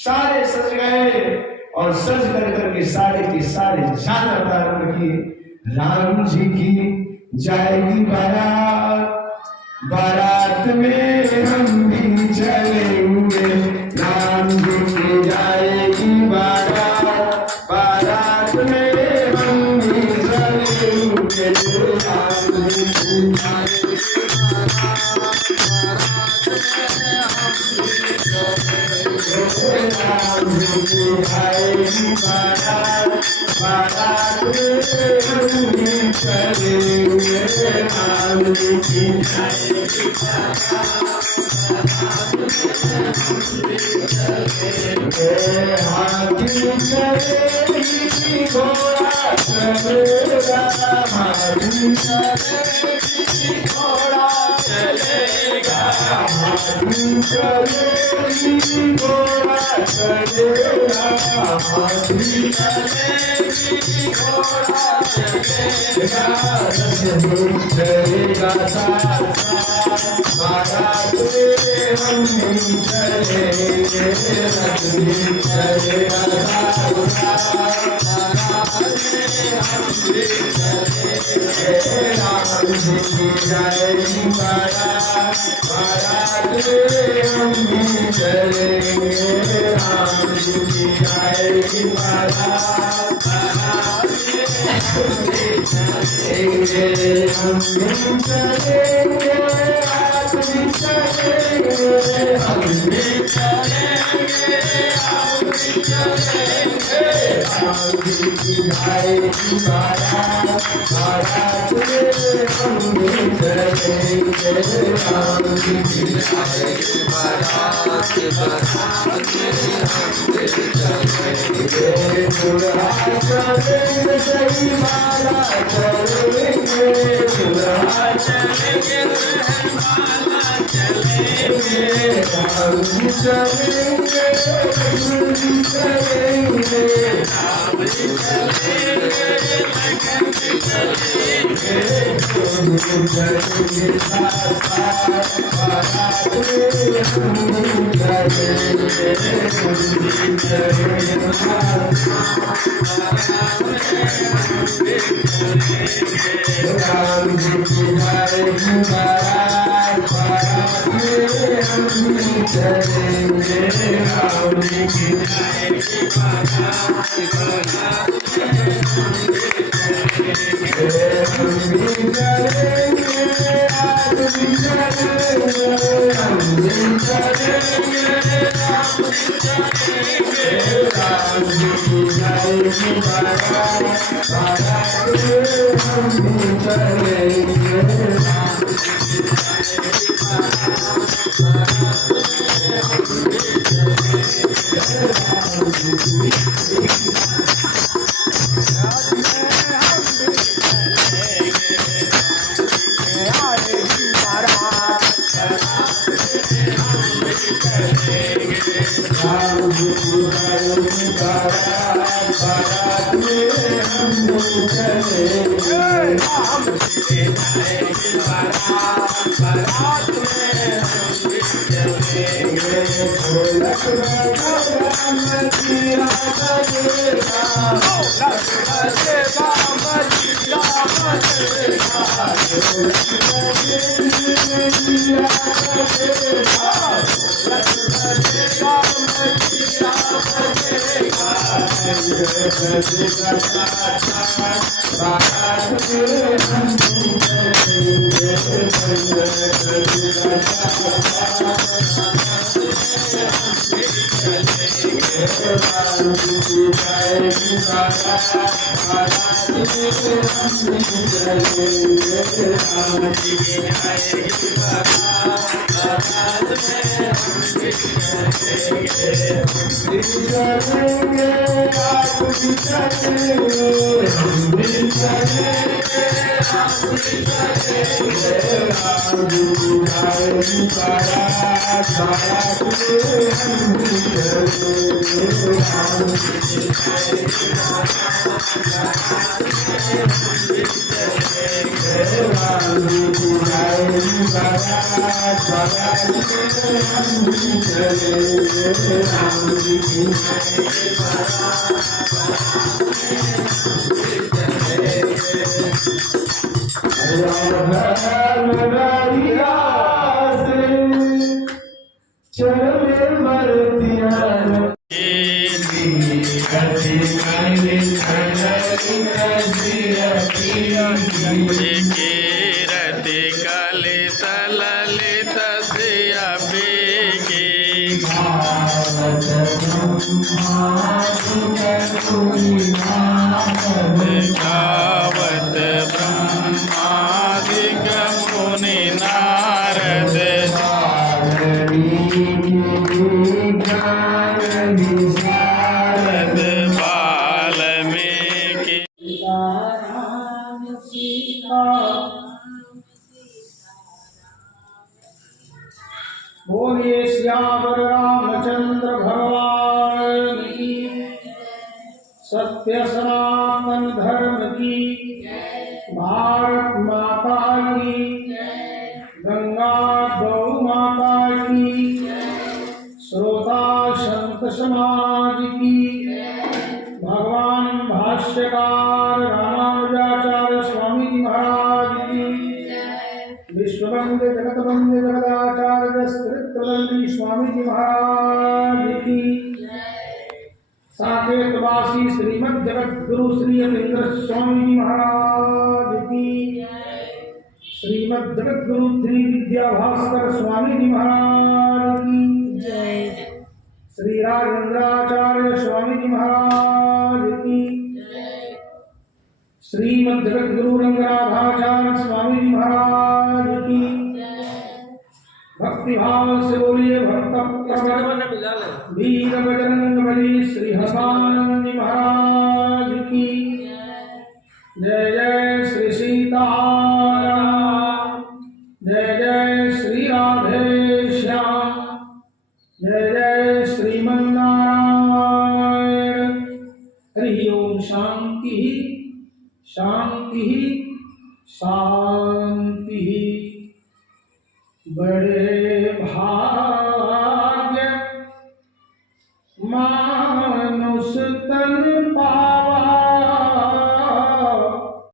सारे सज गए और सज कर करके सारे के सारे झांझ प्रारंभ किए। राम जी की जाएगी बारात, बारात में हम भी चले हुए। राम जी की जाएगी बारात, बारात में हम भी चले हुए। राम जी की जाएगी चले मरतिया कीरति कलित ललित सिया बेगे गावत ब्रह्मादिक मुनि नारद वाल्मीकि बोलिए श्यावर रामचंद्र भगवान की, सत्य सनातन धर्म की, भारत माता की, गंगा गौ माता की, श्रोता संत समाज की, भगवान भाष्यकार रामानुजाचार्य स्वामी जी महाराज की, विश्ववंदे जगतवंदे जगदाचार्य स्त्रित्रवंदी स्वामी जी महाराज की, साकेतवासी श्रीमद जगत गुरु श्री अतिंद्र स्वामी जी महाराज की, श्रीमद जगत गुरु श्री विद्या भास्कर स्वामी जी महाराज की, श्री राजेंद्राचार्य स्वामी जी महाराज की, श्रीमद जगत गुरु रंगराधाचार्य स्वामी जी महाराज की, भक्ति भाव से बोलिए भक्त प्रवर वीर बजरंग बली श्री हनुमान जी महाराज की, जय जय श्री सीताराम, जय जय श्री राधे श्याम, जय जय श्रीमन्नारायण। हरि ओम। शांति शांति शांति। बड़े